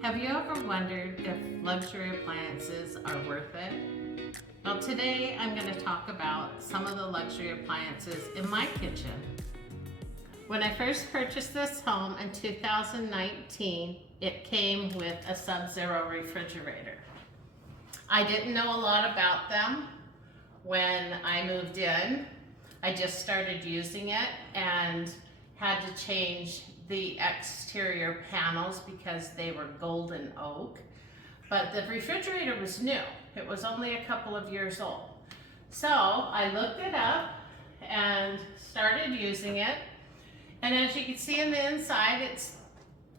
Have you ever wondered if luxury appliances are worth it? Well, today I'm going to talk about some of the luxury appliances in my kitchen. When I first purchased this home in 2019, it came with a Subzero refrigerator. I didn't know a lot about them when I moved in. I just started using it and had to change the exterior panels because they were golden oak. But the refrigerator was new. It was only a couple of years old. So I looked it up and started using it. And as you can see in the inside, it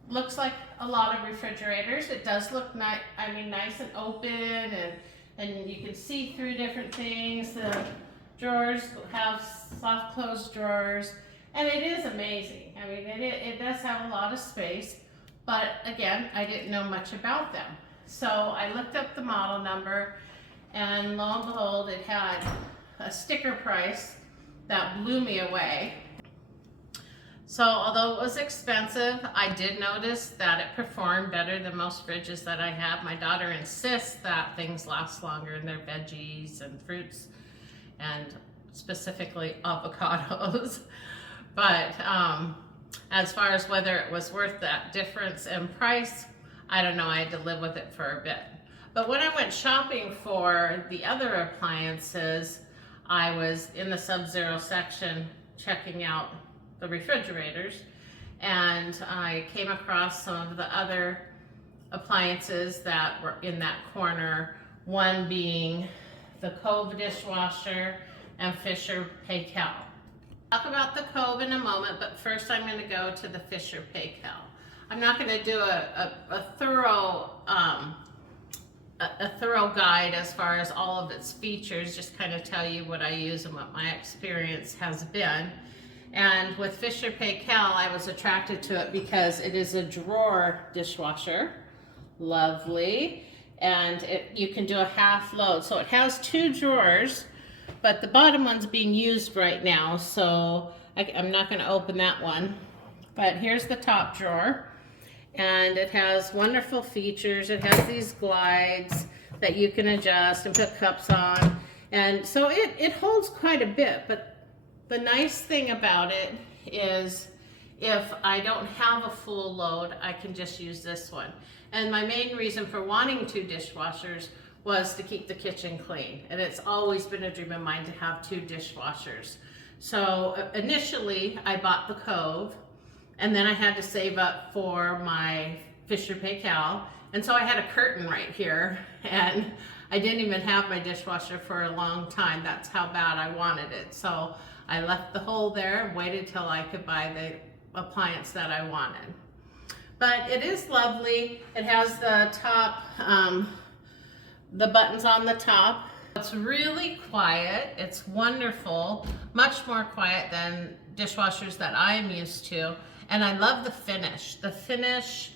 looks like a lot of refrigerators. It does look nice, nice and open, and you can see through different things. The drawers have soft closed drawers, and it is amazing. It does have a lot of space, but again, I didn't know much about them. So I looked up the model number, and lo and behold, it had a sticker price that blew me away. So although it was expensive, I did notice that it performed better than most fridges that I have. My daughter insists that things last longer in their veggies and fruits, and specifically avocados. But as far as whether it was worth that difference in price, I don't know. I had to live with it for a bit. But when I went shopping for the other appliances, I was in the Subzero section checking out the refrigerators, and I came across some of the other appliances that were in that corner, one being the Cove dishwasher and Fisher Paykel. I'll talk about the Cove in a moment, but first I'm going to go to the Fisher Paykel. I'm not going to do a thorough guide as far as all of its features, just kind of tell you what I use and what my experience has been. And with Fisher Paykel, I was attracted to it because it is a drawer dishwasher. Lovely. And you can do a half load. So it has two drawers, but the bottom one's being used right now, so I'm not going to open that one. But here's the top drawer, and it has wonderful features. It has these glides that you can adjust and put cups on, and so it holds quite a bit. But the nice thing about it is if I don't have a full load, I can just use this one. And my main reason for wanting two dishwashers was to keep the kitchen clean. And it's always been a dream of mine to have two dishwashers. So initially I bought the Cove, and then I had to save up for my Fisher Paykel. And so I had a curtain right here, and I didn't even have my dishwasher for a long time. That's how bad I wanted it. So I left the hole there and waited till I could buy the appliance that I wanted. But it is lovely. It has the top, the buttons on the top. It's really quiet. It's wonderful, much more quiet than dishwashers that I'm used to. And I love the finish. The finish,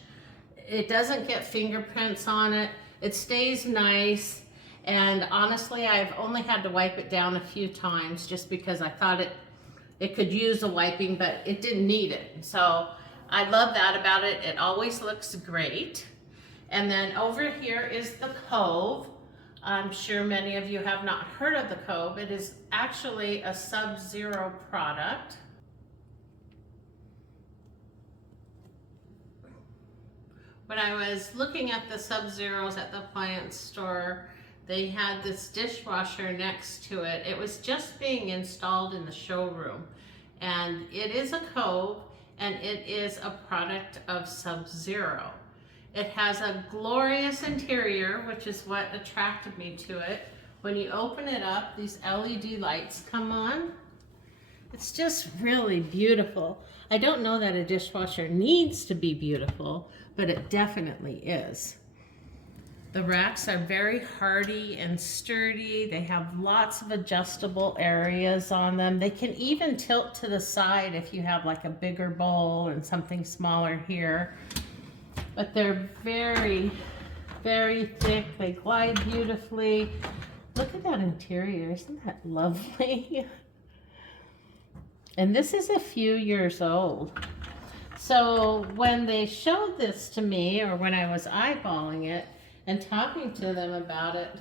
it doesn't get fingerprints on it. It stays nice. And honestly, I've only had to wipe it down a few times just because I thought it could use a wiping, but it didn't need it. So I love that about it. It always looks great. And then over here is the Cove. I'm sure many of you have not heard of the Cove. It is actually a Subzero product. When I was looking at the Subzeros at the appliance store, they had this dishwasher next to it. It was just being installed in the showroom. And it is a Cove, and it is a product of Subzero. It has a glorious interior, which is what attracted me to it. When you open it up, these LED lights come on. It's just really beautiful. I don't know that a dishwasher needs to be beautiful, but it definitely is. The racks are very hardy and sturdy. They have lots of adjustable areas on them. They can even tilt to the side if you have like a bigger bowl and something smaller here. But they're very, very thick. They glide beautifully. Look at that interior. Isn't that lovely? And this is a few years old. So when they showed this to me, or when I was eyeballing it and talking to them about it,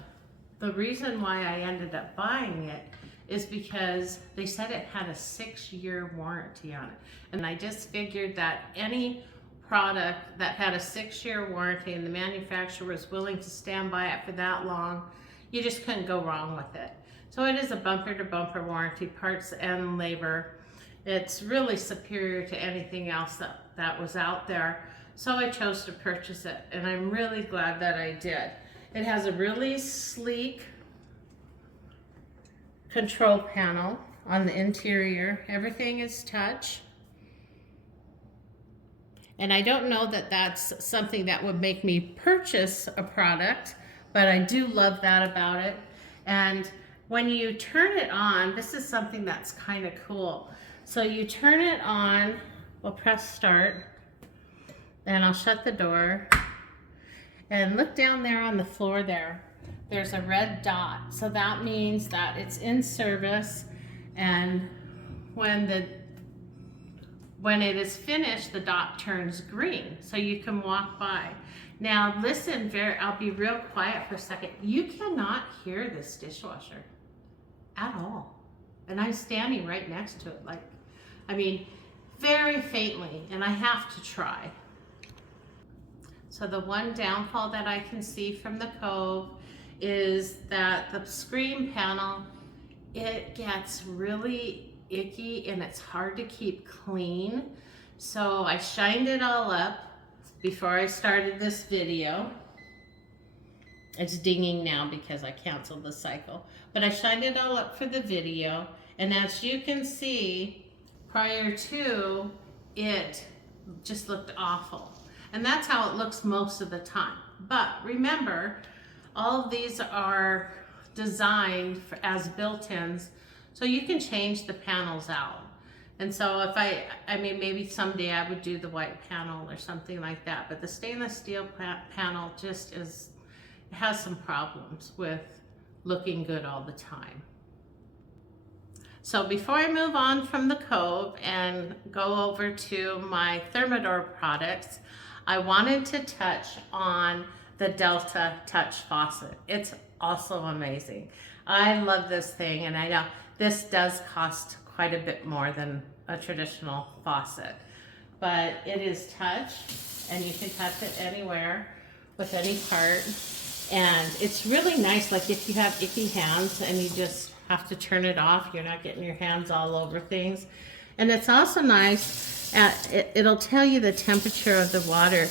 the reason why I ended up buying it is because they said it had a 6-year warranty on it. And I just figured that any product that had a 6-year warranty and the manufacturer was willing to stand by it for that long, you just couldn't go wrong with it. So it is a bumper to bumper warranty, parts and labor. It's really superior to anything else that was out there. So I chose to purchase it, and I'm really glad that I did. It has a really sleek control panel on the interior. Everything is touch. And I don't know that that's something that would make me purchase a product, but I do love that about it. And when you turn it on, this is something that's kind of cool. So you turn it on, we'll press start, and I'll shut the door. And look down there on the floor there. There's a red dot. So that means that it's in service, and when it is finished, the dot turns green, so you can walk by. Now listen, I'll be real quiet for a second. You cannot hear this dishwasher at all. And I'm standing right next to it, very faintly, and I have to try. So the one downfall that I can see from the Cove is that the screen panel, it gets really icky and it's hard to keep clean. So I shined it all up before I started this video. It's dinging now because I canceled the cycle, but I shined it all up for the video. And as you can see, prior to, it just looked awful. And that's how it looks most of the time. But remember, all of these are designed as built-ins, so you can change the panels out. And so if maybe someday I would do the white panel or something like that, but the stainless steel panel just has some problems with looking good all the time. So before I move on from the Cove and go over to my Thermador products, I wanted to touch on the Delta Touch faucet. It's also amazing. I love this thing, and I know this does cost quite a bit more than a traditional faucet, but it is touch, and you can touch it anywhere with any part. And it's really nice, like if you have icky hands and you just have to turn it off, you're not getting your hands all over things. And it's also nice, it'll tell you the temperature of the water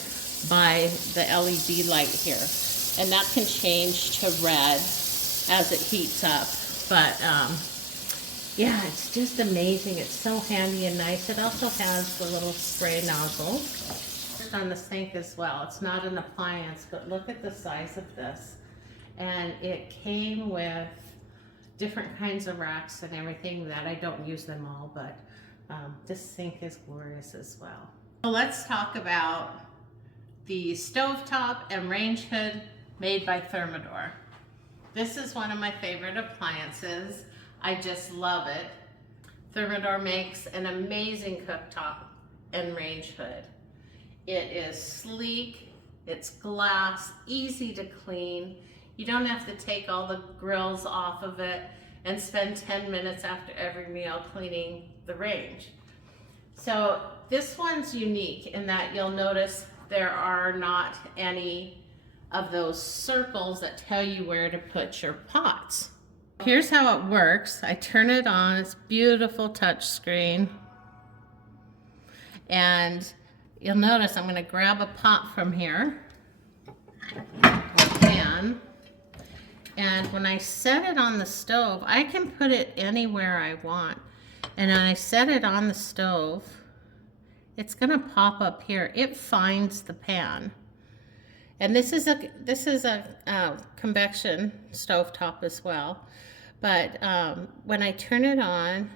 by the LED light here. And that can change to red as it heats up. But yeah, it's just amazing. It's so handy and nice. It also has the little spray nozzle on the sink as well. It's not an appliance, but look at the size of this. And it came with different kinds of racks and everything that I don't use them all, but this sink is glorious as well. So let's talk about the stovetop and range hood made by Thermador. This is one of my favorite appliances. I just love it. Thermador makes an amazing cooktop and range hood. It is sleek, it's glass, easy to clean. You don't have to take all the grills off of it and spend 10 minutes after every meal cleaning the range. So this one's unique in that you'll notice there are not any of those circles that tell you where to put your pots. Here's how it works. I turn it on, it's beautiful touch screen. And you'll notice I'm gonna grab a pot from here, a pan. And when I set it on the stove, I can put it anywhere I want. And when I set it on the stove, it's gonna pop up here. It finds the pan. And this is a convection stovetop as well. But when I turn it on,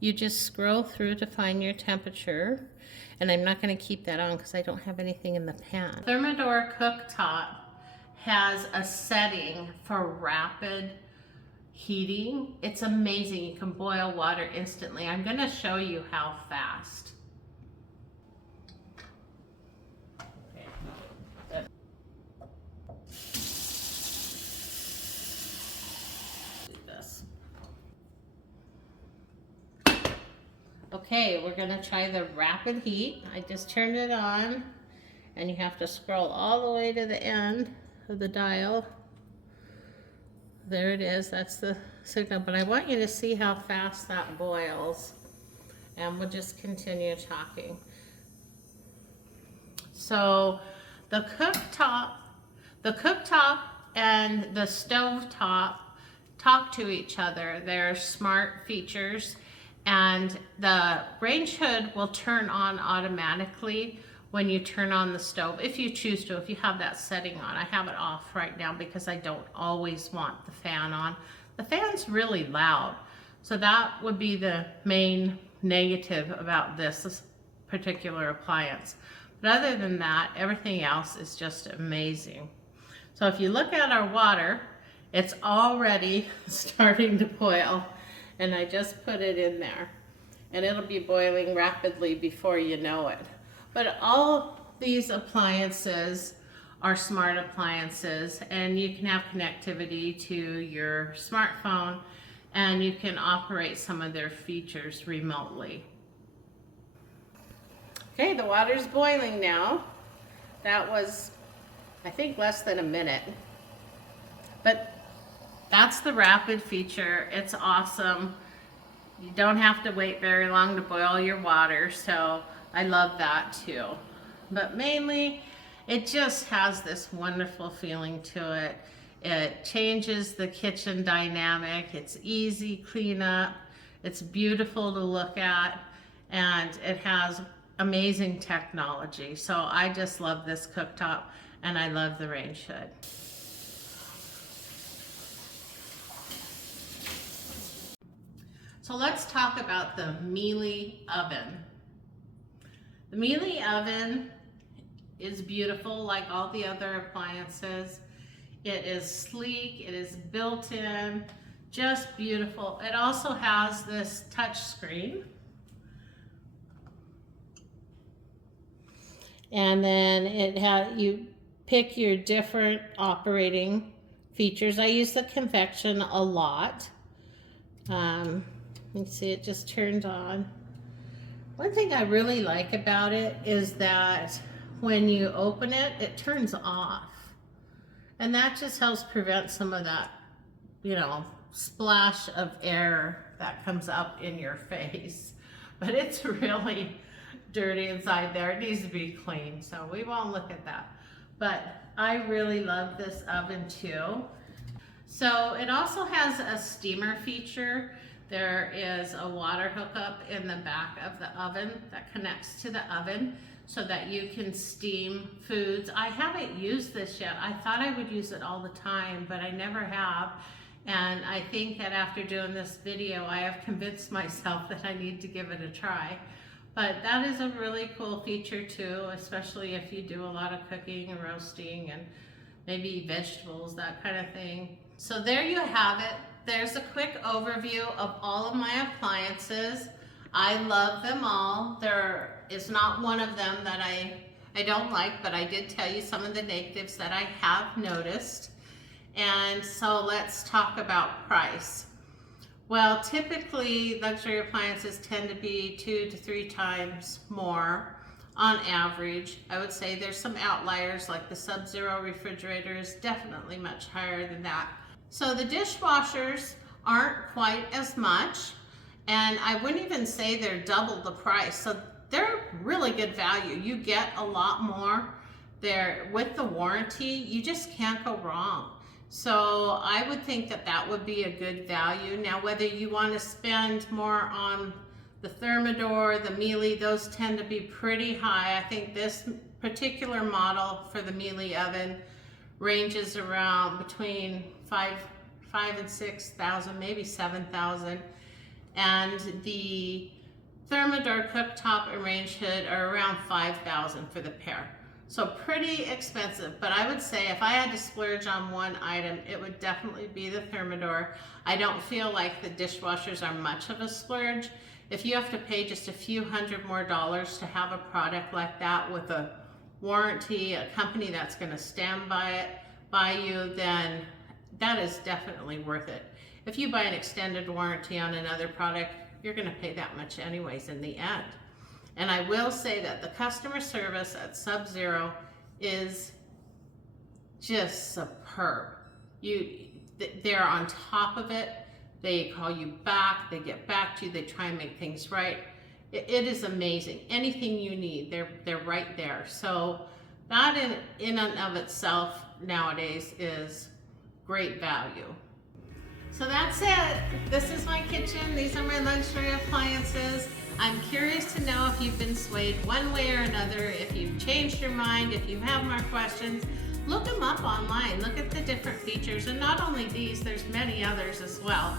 you just scroll through to find your temperature. And I'm not gonna keep that on because I don't have anything in the pan. Thermador cooktop has a setting for rapid heating. It's amazing. You can boil water instantly. I'm gonna show you how fast. Okay, we're gonna try the rapid heat. I just turned it on, and you have to scroll all the way to the end of the dial. There it is, that's the signal, but I want you to see how fast that boils, and we'll just continue talking. So the cooktop and the stovetop talk to each other. They're smart features, and the range hood will turn on automatically when you turn on the stove, if you choose to, if you have that setting on. I have it off right now because I don't always want the fan on. The fan's really loud, so that would be the main negative about this particular appliance. But other than that, everything else is just amazing. So if you look at our water, it's already starting to boil, and I just put it in there, and it'll be boiling rapidly before you know it. But all these appliances are smart appliances, and you can have connectivity to your smartphone, and you can operate some of their features remotely. Okay, the water's boiling now. That was, I think, less than a minute. But that's the rapid feature. It's awesome. You don't have to wait very long to boil your water, so I love that too. But mainly, it just has this wonderful feeling to it. It changes the kitchen dynamic. It's easy cleanup. It's beautiful to look at, and it has amazing technology. So I just love this cooktop, and I love the range hood. So let's talk about the Miele oven. The Miele oven is beautiful like all the other appliances. It is sleek, it is built in, just beautiful. It also has this touch screen. And then you pick your different operating features. I use the convection a lot. You can see it just turned on. One thing I really like about it is that when you open it, it turns off. And that just helps prevent some of that, splash of air that comes up in your face. But it's really dirty inside there. It needs to be cleaned, so we won't look at that. But I really love this oven too. So it also has a steamer feature. There is a water hookup in the back of the oven that connects to the oven so that you can steam foods. I haven't used this yet. I thought I would use it all the time, but I never have. And I think that after doing this video, I have convinced myself that I need to give it a try. But that is a really cool feature too, especially if you do a lot of cooking and roasting and maybe vegetables, that kind of thing. So there you have it. There's a quick overview of all of my appliances. I love them all. There is not one of them that I don't like, but I did tell you some of the negatives that I have noticed. And so let's talk about price. Well, typically luxury appliances tend to be 2 to 3 times more on average. I would say there's some outliers, like the Subzero refrigerator is definitely much higher than that. So the dishwashers aren't quite as much, and I wouldn't even say they're double the price. So they're really good value. You get a lot more there with the warranty. You just can't go wrong. So I would think that that would be a good value. Now, whether you want to spend more on the Thermador, the Miele, those tend to be pretty high. I think this particular model for the Miele oven ranges around between $5,000 and $6,000, maybe $7,000. And the Thermador cooktop and range hood are around $5,000 for the pair. So pretty expensive, but I would say if I had to splurge on one item, it would definitely be the Thermador. I don't feel like the dishwashers are much of a splurge. If you have to pay just a few $100 more to have a product like that with a warranty, a company that's going to stand by you, then that is definitely worth it. If you buy an extended warranty on another product, you're gonna pay that much anyways in the end. And I will say that the customer service at Subzero is just superb. They're on top of it. They call you back, they get back to you, they try and make things right. It is amazing. Anything you need, they're right there. So that in and of itself nowadays is great value. So that's it. This is my kitchen. These are my luxury appliances. I'm curious to know if you've been swayed one way or another, if you've changed your mind, if you have more questions. Look them up online. Look at the different features. And not only these, there's many others as well.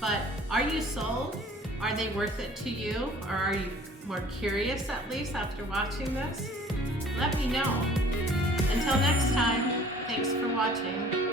But are you sold? Are they worth it to you? Or are you more curious, at least, after watching this? Let me know. Until next time, thanks for watching.